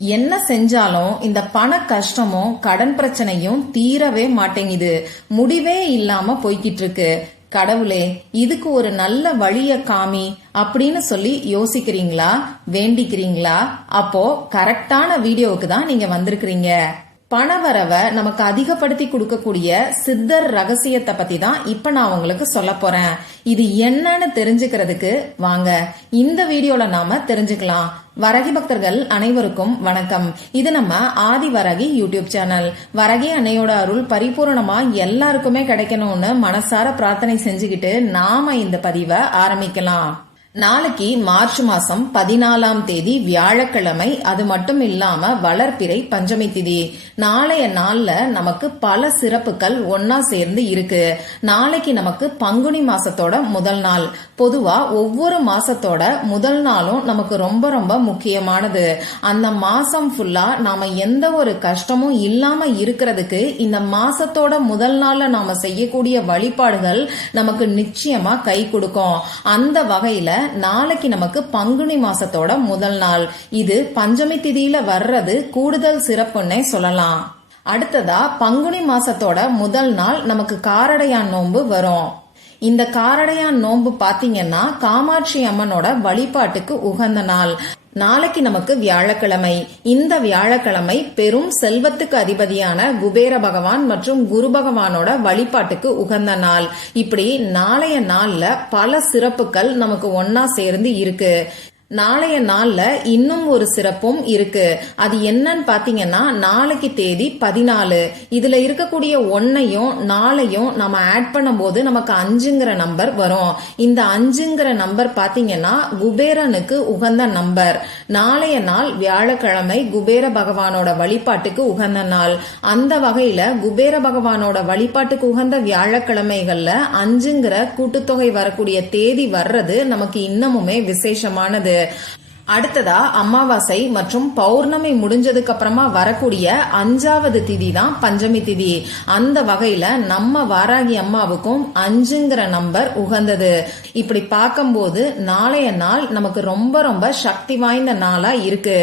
என்ன செஞ்சாலும் இந்த பண கஷ்டமும் கடன் பிரச்சனையும் தீரவே மாட்டேங்குது. முடிவே இல்லாம போய்கிட்டு இருக்கு. கடவுளே, இதுக்கு ஒரு நல்ல வழிய காமி அப்படின்னு சொல்லி யோசிக்கிறீங்களா, வேண்டிக்கிறீங்களா? அப்போ கரெக்டான வீடியோவுக்கு தான் நீங்க வந்திருக்கிறீங்க. பணவரவை நமக்கு அதிகப்படுத்தி கொடுக்கக்கூடிய சித்தர் ரகசியத்தை பத்தி தான் இப்ப நான் உங்களுக்கு சொல்ல போறேன். இது என்னன்னு தெரிஞ்சுக்கிறதுக்கு வாங்க இந்த வீடியோல நாம தெரிஞ்சுக்கலாம். வரகி பக்தர்கள் அனைவருக்கும் வணக்கம். இது நம்ம ஆதி வரகி யூடியூப் சேனல். வரகி அன்னையோட அருள் பரிபூர்ணமா எல்லாருக்குமே கிடைக்கணும்னு மனசார பிரார்த்தனை செஞ்சுக்கிட்டு நாம இந்த பதிவை ஆரம்பிக்கலாம். நாளைக்கு மார்ச் மாசம் 14ஆம் தேதி வியாழக்கிழமை. அது மட்டும் இல்லாம வளர்பிறை பஞ்சமி திதி. நாளைய நாள்ல நமக்கு பல சிறப்புகள் ஒன்னா சேர்ந்து இருக்கு. நாளைக்கு நமக்கு பங்குனி மாசத்தோட முதல் நாள். பொதுவா ஒவ்வொரு மாசத்தோட முதல் நாளும் நமக்கு ரொம்ப ரொம்ப முக்கியமானது. அந்த மாசம் ஃபுல்லா நாம எந்த ஒரு கஷ்டமும் இல்லாம இருக்கிறதுக்கு இந்த மாசத்தோட முதல் நாள்ல நாம செய்யக்கூடிய வழிபாடுகள் நமக்கு நிச்சயமா கை கொடுக்கும். அந்த வகையில நாளைக்கு நமக்கு பங்குனி மாசத்தோட முதல் நாள். இது பஞ்சமி திதியில வர்றது கூடுதல் சிறப்புன்னே சொல்லலாம். அடுத்ததா பங்குனி மாசத்தோட முதல் நாள் நமக்கு காரடையான் நோன்பு வரும். இந்த காரடையான் நோன்பு பாத்தீங்கன்னா காமாட்சி அம்மனோட வழிபாட்டுக்கு உகந்த நாள். நாளைக்கு நமக்கு வியாழக்கிழமை. இந்த வியாழக்கிழமை பெரும் செல்வத்துக்கு அதிபதியான குபேர பகவான் மற்றும் குரு பகவானோட வழிபாட்டுக்கு உகந்த நாள். இப்படி நாளைய நாள்ல பல சிறப்புகள் நமக்கு ஒன்னா சேர்ந்து இருக்கு. நாளைய நாள்ல இன்னும் ஒரு சிறப்பும் இருக்கு. அது என்னன்னு பாத்தீங்கன்னா நாளைக்கு தேதி 14. இதுல இருக்கக்கூடிய 1ஐயும் 4ஐயும் நம்ம ஆட் பண்ணும் போது நமக்கு 5ங்கிற நம்பர் வரும். இந்த 5ங்கிற நம்பர் பாத்தீங்கன்னா குபேரனுக்கு உகந்த நம்பர். நாளைய நாள் வியாழக்கிழமை குபேர பகவானோட வழிபாட்டுக்கு உகந்த நாள். அந்த வகையில குபேர பகவானோட வழிபாட்டுக்கு உகந்த வியாழக்கிழமைகள்ல 5ங்கிற கூட்டுத்தொகை வரக்கூடிய தேதி வர்றது நமக்கு இன்னமுமே விசேஷமானது. அடுத்ததா அமாவாசை மற்றும் பௌர்ணமி முடிஞ்சதுக்கு அப்புறமா வரக்கூடிய 5வது திதி தான் பஞ்சமி திதி. அந்த வகையில நம்ம வாராகி அம்மாவுக்கும் 5ங்கிற நம்பர் உகந்தது. இப்படி பார்க்கும்போது நாளைய நாள் நமக்கு ரொம்ப ரொம்ப சக்தி வாய்ந்த நாளா இருக்கு.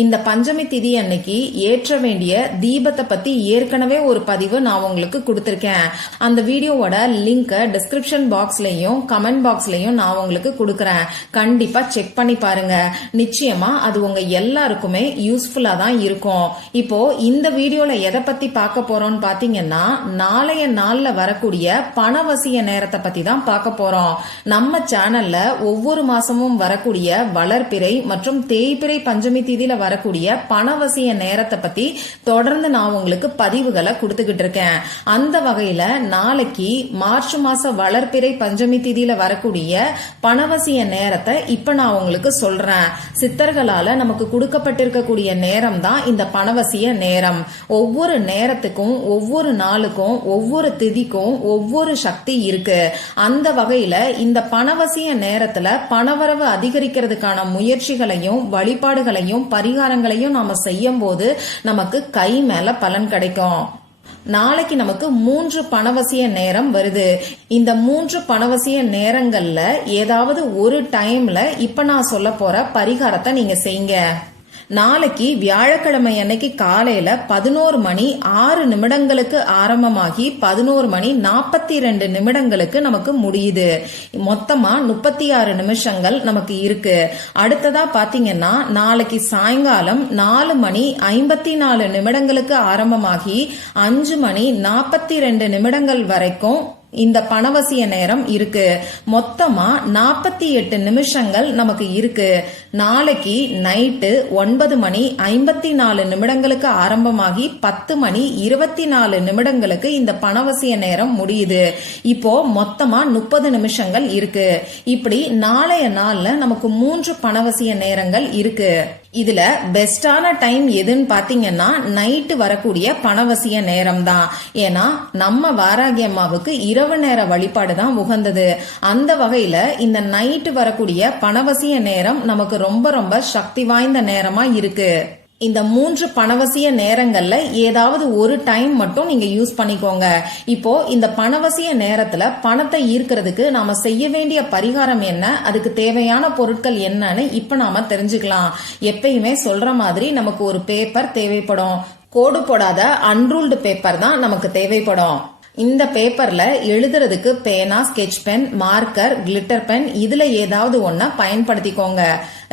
இந்த பஞ்சமி திதி அன்னைக்கு ஏற்ற வேண்டிய தீபத்தை பத்தி ஏற்கனவே ஒரு பதிவு நான் உங்களுக்கு கொடுத்திருக்கேன். அந்த வீடியோவோட லிங்க் டிஸ்கிரிப்ஷன் பாக்ஸ்லயும் கமெண்ட் பாக்ஸ்லயும் நான் உங்களுக்கு கொடுக்கறேன். கண்டிப்பா செக் பண்ணி பாருங்க. நிச்சயமா அது உங்க எல்லாருக்குமே யூஸ்ஃபுல்லா தான் இருக்கும். இப்போ இந்த வீடியோல எதை பத்தி பார்க்க போறோம்னு பாத்தீங்கன்னா நாளைய நாள்ல வரக்கூடிய பணவசிய நேரத்தை பத்தி தான் பார்க்க போறோம். நம்ம சேனல்ல ஒவ்வொரு மாசமும் வரக்கூடிய வளர்பிறை மற்றும் தேய்பிறை பஞ்சமி திதியில வரக்கூடிய பணவசிய நேரத்தை பத்தி தொடர்ந்து நான் உங்களுக்கு பதிவுகளை கொடுத்துக்கிட்டு இருக்கேன். அந்த வகையில நாளைக்கு மார்ச் மாச வளர்பிறை பஞ்சமி திதியில வரக்கூடிய பணவசிய நேரத்தை இப்ப நான் உங்களுக்கு சொல்றேன். சித்தர்களால நமக்கு கொடுக்கப்பட்டிருக்கக்கூடிய நேரம் தான் இந்த பணவசிய நேரம். ஒவ்வொரு நேரத்துக்கும் ஒவ்வொரு நாளுக்கும் ஒவ்வொரு திதிக்கும் ஒவ்வொரு சக்தி இருக்கு. அந்த வகையில இந்த பணவசிய நேரத்துல பணவரவு அதிகரிக்கிறதுக்கான முயற்சிகளையும் வழிபாடுகளையும் பரிகாரங்களையும் நாம செய்யும் போது நமக்கு கை மேல பலன் கிடைக்கும். நாளைக்கு நமக்கு 3 பணவசிய நேரம் வருது. இந்த 3 பணவசிய நேரங்கள்ல ஏதாவது ஒரு டைம்ல இப்ப நான் சொல்ல போற பரிகாரத்தை நீங்க செய்யுங்க. நாளைக்கு வியாழக்கிழமை அன்னைக்கு காலையில 11 மணி 6 நிமிடங்களுக்கு ஆரம்பமாகி 11 மணி 42 நிமிடங்களுக்கு நமக்கு முடியுது. மொத்தமா 36 நிமிஷங்கள் நமக்கு இருக்கு. அடுத்ததா பாத்தீங்கன்னா நாளைக்கு சாயங்காலம் 4 மணி 54 நிமிடங்களுக்கு ஆரம்பமாகி 5 மணி 42 நிமிடங்கள் வரைக்கும் இந்த பணவசிய நேரம் இருக்கு. மொத்தமா 48 நிமிஷங்கள் நமக்கு இருக்கு. நாளைக்கு நைட்டு 9 மணி 54 நிமிடங்களுக்கு ஆரம்பமாகி 10 மணி 24 நிமிடங்களுக்கு இந்த பணவசிய நேரம் முடியுது. இப்போ மொத்தமா 30 நிமிஷங்கள் இருக்கு. இப்படி நாளைய நாள்ல நமக்கு 3 பணவசிய நேரங்கள் இருக்கு. இதுல பெஸ்டான டைம் எதுன்னு பாத்தீங்கன்னா நைட்டு வரக்கூடிய பணவசிய நேரம் தான். ஏன்னா நம்ம வாராகி அம்மாவுக்கு இரவு நேர வழிபாடு தான் உகந்தது. அந்த வகையில இந்த நைட்டு வரக்கூடிய பணவசிய நேரம் நமக்கு ரொம்ப ரொம்ப சக்தி வாய்ந்த நேரமா இருக்கு. இந்த 3 பணவசிய நேரங்கள்ல ஏதாவது ஒரு டைம் மட்டும் நீங்க யூஸ் பண்ணிக்கோங்க. இப்போ இந்த பணவசிய நேரத்துல பணத்தை ஈர்க்கிறதுக்கு நாம செய்ய வேண்டிய பரிகாரம் என்ன, அதுக்கு தேவையான பொருட்கள் என்னன்னு இப்ப நாம தெரிஞ்சுக்கலாம். எப்பயுமே சொல்ற மாதிரி நமக்கு ஒரு பேப்பர் தேவைப்படும். கோடு போடாத அன்ரூல்டு பேப்பர் தான் நமக்கு தேவைப்படும். இந்த பேப்பர்ல எழுதுறதுக்கு பேனா, sketch pen, marker, glitter pen இதுல ஏதாவது ஒன்ன பயன்படுத்திக்கோங்க.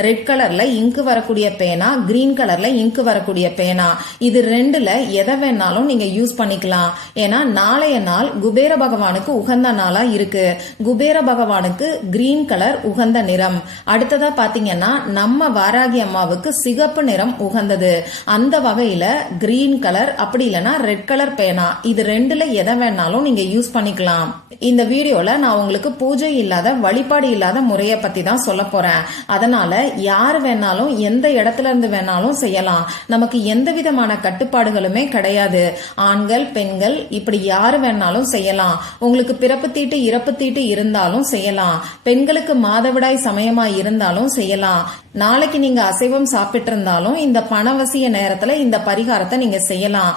ரெட் கலர்ல இங்கு வரக்கூடிய பேனா, கிரீன் கலர்ல இங்கு வரக்கூடிய பேனா, இது ரெண்டுல எதை வேணாலும் நீங்க யூஸ் பண்ணிக்கலாம். ஏன்னா நாளைய நாள் குபேர பகவானுக்கு உகந்த நாளா இருக்கு. குபேர பகவானுக்கு கிரீன் கலர் உகந்த நிறம். அடுத்ததா பாத்தீங்கன்னா நம்ம வாராகி அம்மாவுக்கு சிகப்பு நிறம் உகந்தது. அந்த வகையில கிரீன் கலர் அப்படி இல்லைன்னா ரெட் கலர் பேனா இது ரெண்டுல எதை வேணாலும் நீங்க யூஸ் பண்ணிக்கலாம். இந்த வீடியோல நான் உங்களுக்கு பூஜை இல்லாத வழிபாடு இல்லாத முறைய பத்தி தான் சொல்ல போறேன். அதனால யார் வேணாலும் எந்த இடத்துல இருந்து வேணாலும் செய்யலாம். நமக்கு எந்த விதமான கட்டுப்பாடுகளுமே கிடையாது. ஆண்கள், பெண்கள் இப்படி யாரு வேணாலும் செய்யலாம். உங்களுக்கு பிறப்பு தீட்டு, இறப்பு தீட்டு இருந்தாலும் செய்யலாம். பெண்களுக்கு மாதவிடாய் சமயமா இருந்தாலும் செய்யலாம். நாளைக்கு நீங்க அசைவம் சாப்பிட்டு இருந்தாலும் இந்த பணவசிய நேரத்துல இந்த பரிகாரத்தை நீங்க செய்யலாம்.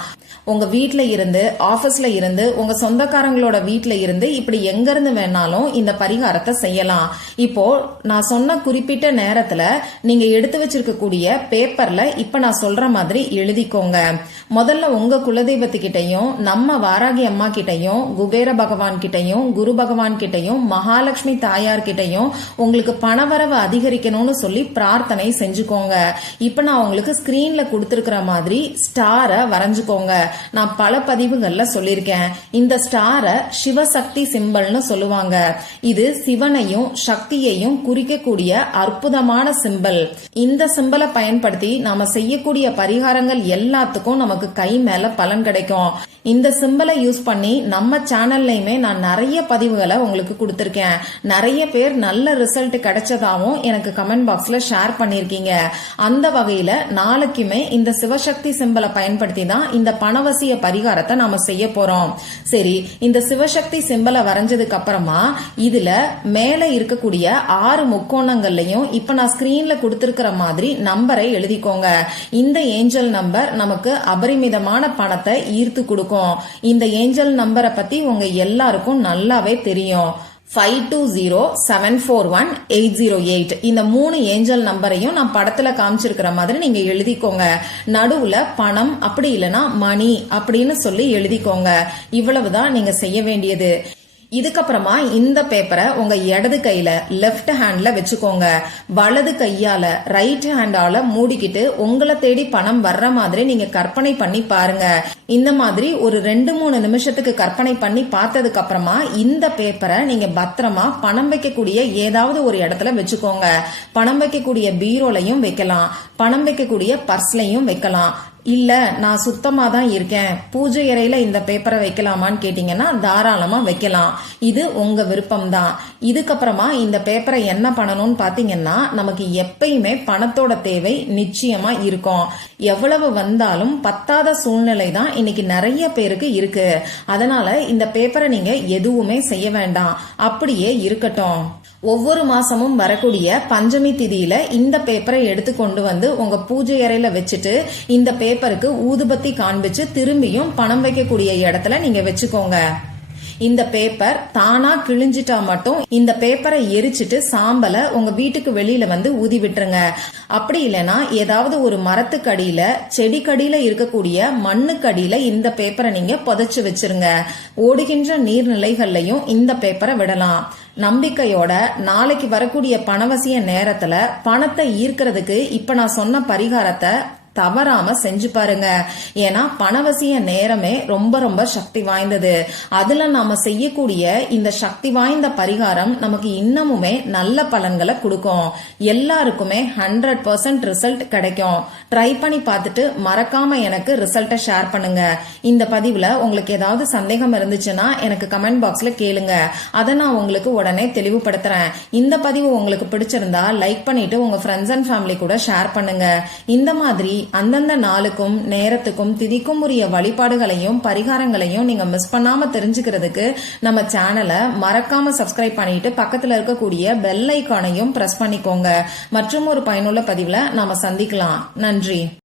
உங்க வீட்ல இருந்து, ஆபீஸ்ல இருந்து, உங்க சொந்தக்காரங்களோட வீட்ல இருந்து இப்படி எங்க இருந்து வேணாலும் இந்த பரிகாரத்தை செய்யலாம். இப்போ நான் சொன்ன குறிப்பிட்ட நேரத்துல நீங்க எடுத்து வச்சிருக்கக்கூடிய பேப்பர்ல இப்ப நான் சொல்ற மாதிரி எழுதிக்கோங்க. முதல்ல உங்க குலதெய்வத்துக்கிட்டையும், நம்ம வாராகி அம்மா கிட்டையும், குபேர பகவான் கிட்டையும், குரு பகவான் கிட்டையும், மகாலட்சுமி தாயார் கிட்டையும் உங்களுக்கு பணவரவு அதிகரிக்கணும்னு சொல்லி பிரார்த்தனை செஞ்சுக்கோங்க. இப்ப நான் உங்களுக்கு ஸ்கிரீன்ல கொடுத்திருக்கிற மாதிரி ஸ்டார வரைஞ்சுக்கோங்க. நான் பல பதிவுகள்ல சொல்லிருக்கேன். இந்த ஸ்டார சிவசக்தி சிம்பல்னு சொல்லுவாங்க. இது சிவனையும் சக்தியையும் குறிக்கக்கூடிய அற்புதமான சிம்பல். இந்த சிம்பலை பயன்படுத்தி நாம செய்யக்கூடிய பரிகாரங்கள் எல்லாத்துக்கும் நமக்கு கை மேல பலன் கிடைக்கும். இந்த சிம்பலை யூஸ் பண்ணி நம்ம சேனல்லையுமே நான் நிறைய பதிவுகளை உங்களுக்கு கொடுத்திருக்கேன். நிறைய பேர் நல்ல ரிசல்ட் கிடைச்சதாவும் எனக்கு கமெண்ட் பாக்ஸ்ல ஷேர் பண்ணிருக்கீங்க. அந்த வகையில நாளைக்குமே இந்த சிவசக்தி சிம்பலை பயன்படுத்தி தான் இந்த பணவசிய பரிகாரத்தை நாம செய்ய போறோம். சரி, இந்த சிவசக்தி சிம்பலை வரைஞ்சதுக்கு அப்புறமா இதுல மேல இருக்கக்கூடிய 6 முக்கோணங்கள்லயும் இப்ப நான் ஸ்கிரீன்ல கொடுத்திருக்கிற மாதிரி நம்பரை எழுதிக்கோங்க. இந்த ஏஞ்சல் நம்பர் நமக்கு அபரிமிதமான பணத்தை ஈர்த்து கொடுக்கும். இந்த ஏஞ்சல் நம்பரை பத்தி உங்க எல்லாருக்கும் நல்லாவே தெரியும். 5207418008 இந்த 3 ஏஞ்சல் நம்பரையும் நான் படத்துல காமிச்சிருக்கிற மாதிரி நீங்க எழுதிக்கோங்க. நடுவுல பணம் அப்படி இல்லைன்னா மணி அப்படின்னு சொல்லி எழுதிக்கோங்க. இவ்வளவுதான் நீங்க செய்ய வேண்டியது. இதுக்கப்புறமா இந்த பேப்பரை உங்க இடது கையில லெப்ட் ஹேண்ட்ல வச்சுக்கோங்க. வலது கையால ரைட் ஹேண்டால மூடிக்கிட்டு உங்களை தேடி பணம் வர்ற மாதிரி நீங்க கற்பனை பண்ணி பாருங்க. இந்த மாதிரி ஒரு 2-3 நிமிஷத்துக்கு கற்பனை பண்ணி பார்த்ததுக்கு அப்புறமா இந்த பேப்பரை நீங்க பத்திரமா பணம் வைக்கக்கூடிய ஏதாவது ஒரு இடத்துல வச்சுக்கோங்க. பணம் வைக்கக்கூடிய பீரோலையும் வைக்கலாம், பணம் வைக்கக்கூடிய பர்ஸ்லையும் வைக்கலாம். இல்ல நான் சுத்தமா தான் இருக்கேன், பூஜை அறையில இந்த பேப்பரை வைக்கலாமான்னு கேட்டீங்கன்னா தாராளமா வைக்கலாம். இது உங்க விருப்பம் தான். இதுக்கப்புறமா இந்த பேப்பரை என்ன பண்ணணும்னு பாத்தீங்கன்னா நமக்கு எப்பயுமே பணத்தோட தேவை நிச்சயமா இருக்கும். எவ்வளவு வந்தாலும் பத்தாத சூழ்நிலை தான் இன்னைக்கு நிறைய பேருக்கு இருக்கு. அதனால இந்த பேப்பரை நீங்க எதுவுமே செய்ய வேண்டாம், அப்படியே இருக்கட்டும். ஒவ்வொரு மாசமும் வரக்கூடிய பஞ்சமி திதியில இந்த பேப்பரை எடுத்து கொண்டு வந்து உங்க பூஜை அறையில வச்சுட்டு இந்த பேப்பருக்கு ஊதுபத்தி காண்பிச்சு திரும்பியும் பணம் வைக்கக்கூடிய இடத்துல நீங்க வச்சுக்கோங்க. இந்த பேப்பர் தானா கிழிஞ்சிட்டா மட்டும் இந்த பேப்பரை எரிச்சிட்டு சாம்பலை உங்க வீட்டுக்கு வெளியில வந்து ஊதி விட்டுருங்க. அப்படி இல்லைன்னா ஏதாவது ஒரு மரத்துக்கடியில, செடிக்கடியில இருக்கக்கூடிய மண்ணுக்கடியில இந்த பேப்பரை நீங்க புதைச்சு வச்சிருங்க. ஓடுகின்ற நீர்நிலைகள்லயும் இந்த பேப்பரை விடலாம். நம்பிக்கையோட நாளைக்கு வரக்கூடிய பணவசிய நேரத்துல பணத்தை ஈர்க்கிறதுக்கு இப்ப நான் சொன்ன பரிகாரத்தை தவறாம செஞ்சு பாருங்க. ஏன்னா பணவசிய நேரமே ரொம்ப ரொம்ப சக்தி வாய்ந்தது. அதுல நாம செய்யக்கூடிய இந்த சக்தி வாய்ந்த பரிகாரம் நமக்கு இன்னமுமே நல்ல பலன்களை கொடுக்கும். எல்லாருக்குமே 100% ரிசல்ட் கிடைக்கும். ட்ரை பண்ணி பார்த்துட்டு மறக்காம எனக்கு ரிசல்ட்டை ஷேர் பண்ணுங்க. இந்த பதிவுல உங்களுக்கு ஏதாவது சந்தேகம் இருந்துச்சுன்னா எனக்கு கமெண்ட் பாக்ஸ்ல கேளுங்க. அதை நான் உங்களுக்கு உடனே தெளிவுபடுத்துறேன். இந்த பதிவு உங்களுக்கு பிடிச்சிருந்தா லைக் பண்ணிட்டு உங்க ஃப்ரெண்ட்ஸ் அண்ட் ஃபேமிலி கூட ஷேர் பண்ணுங்க. இந்த மாதிரி அந்தந்த நாளுக்கும் நேரத்துக்கும் திதிக்கும் உரிய வழிபாடுகளையும் பரிகாரங்களையும் நீங்க மிஸ் பண்ணாம தெரிஞ்சுக்கிறதுக்கு நம்ம சேனலை மறக்காம சப்ஸ்கிரைப் பண்ணிட்டு பக்கத்துல இருக்கக்கூடிய பெல் ஐகானையும் பிரஸ் பண்ணிக்கோங்க. மற்றும் ஒரு பயனுள்ள பதிவுல நாம சந்திக்கலாம். நன்றி.